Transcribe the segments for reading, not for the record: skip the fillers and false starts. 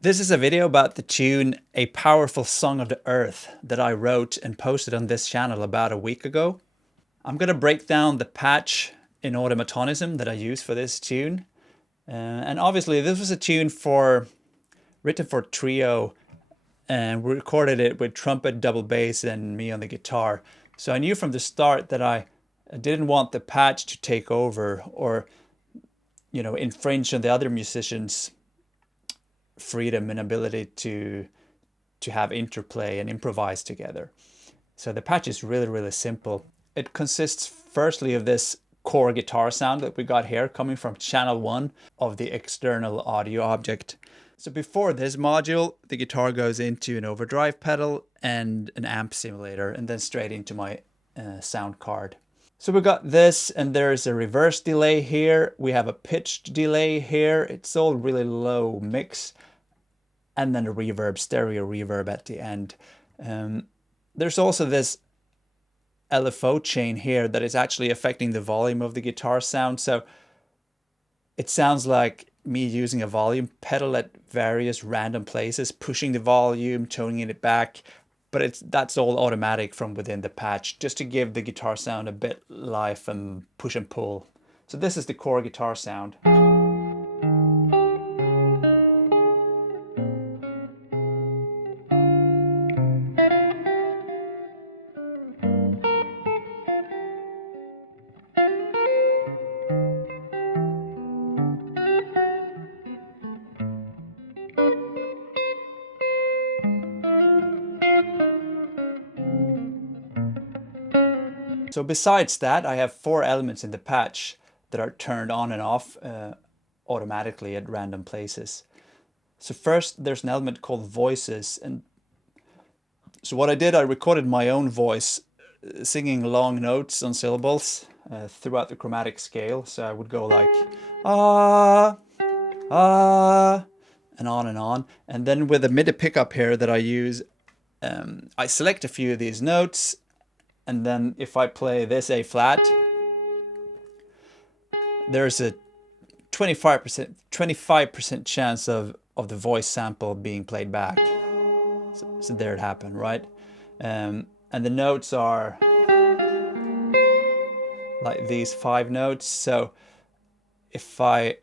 This is a video about the tune A Powerful Song of the Earth that I wrote and posted on this channel about a week ago. I'm going to break down the patch in Automatonism that I use for this tune. And obviously this was a tune written for trio, and we recorded it with trumpet, double bass and me on the guitar. So I knew from the start that I didn't want the patch to take over or infringe on the other musicians' freedom and ability to have interplay and improvise together. So the patch is really simple. It consists firstly of this core guitar sound that we got here coming from channel 1 of the external audio object. So before this module, the guitar goes into an overdrive pedal and an amp simulator, and then straight into my sound card. So we got this, and there's a reverse delay here. We have a pitched delay here. It's all really low mix. And then a reverb, stereo reverb at the end. There's also this LFO chain here that is actually affecting the volume of the guitar sound. So it sounds like me using a volume pedal at various random places, pushing the volume, toning it back. But that's all automatic from within the patch, just to give the guitar sound a bit life and push and pull. So this is the core guitar sound. So besides that, I have 4 elements in the patch that are turned on and off automatically at random places. So first, there's an element called voices. And so what I did, I recorded my own voice singing long notes on syllables throughout the chromatic scale. So I would go like, ah, ah, and on and on. And then with the MIDI pickup here that I use, I select a few of these notes. And then if I play this A flat, there's a 25% chance of the voice sample being played back. So there it happened, right? And the notes are like these 5 notes. So if I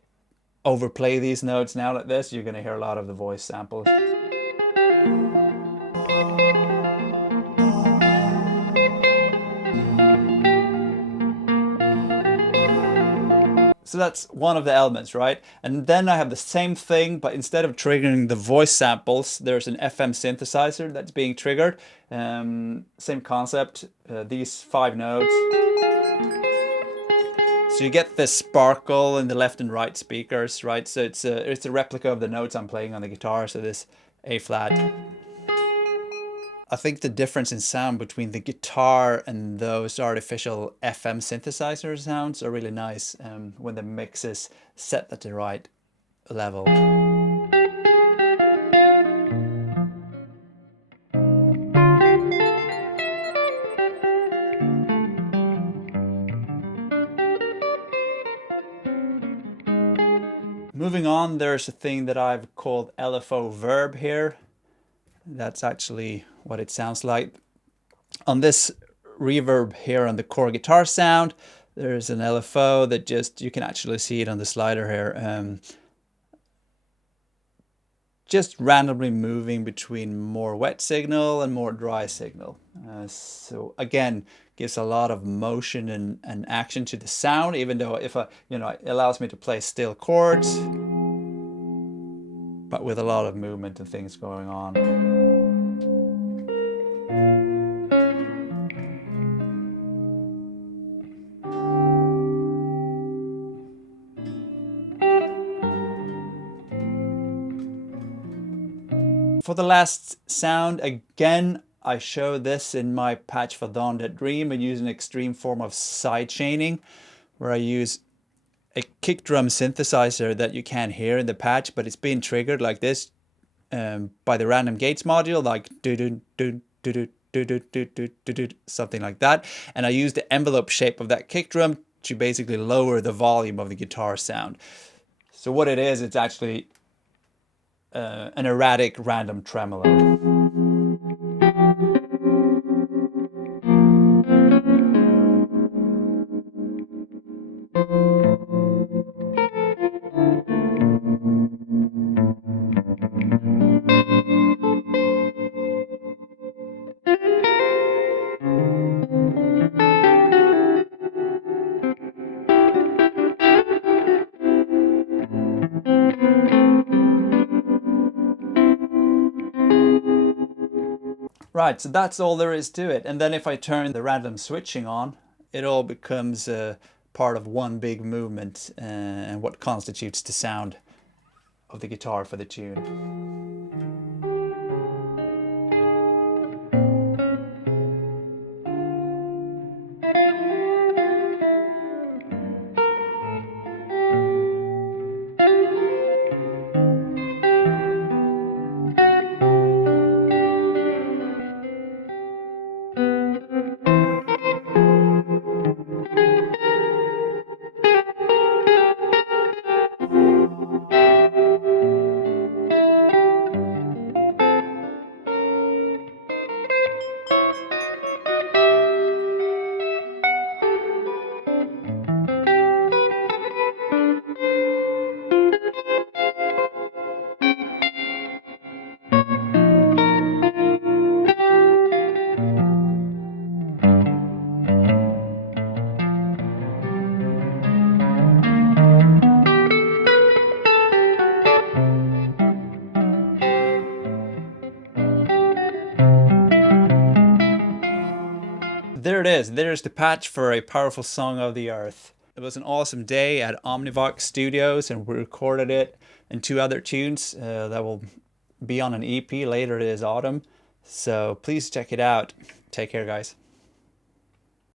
overplay these notes now like this, you're going to hear a lot of the voice samples. So that's one of the elements, right? And then I have the same thing, but instead of triggering the voice samples, there's an FM synthesizer that's being triggered. Same concept, these 5 notes. So you get this sparkle in the left and right speakers, right? So it's a replica of the notes I'm playing on the guitar, so this A flat. I think the difference in sound between the guitar and those artificial FM synthesizer sounds are really nice when the mix is set at the right level. Moving on, there's a thing that I've called LFO Verb here. That's actually what it sounds like. On this reverb here on the core guitar sound, there's an LFO that you can actually see it on the slider here. Just randomly moving between more wet signal and more dry signal. So again, gives a lot of motion and action to the sound, even though it allows me to play still chords, but with a lot of movement and things going on. For the last sound, again, I show this in my patch for Dawn That Dream. I use an extreme form of sidechaining, where I use a kick drum synthesizer that you can't hear in the patch, but it's being triggered like this by the random gates module, like something like that. And I use the envelope shape of that kick drum to basically lower the volume of the guitar sound. So what it is, it's actually an erratic random tremolo. Right, so that's all there is to it. And then if I turn the random switching on, it all becomes part of one big movement and what constitutes the sound of the guitar for the tune. There it is. There's the patch for a powerful song of the earth. It was an awesome day at Omnivox Studios, and we recorded it and 2 other tunes that will be on an EP later this autumn. So please check it out. Take care, guys.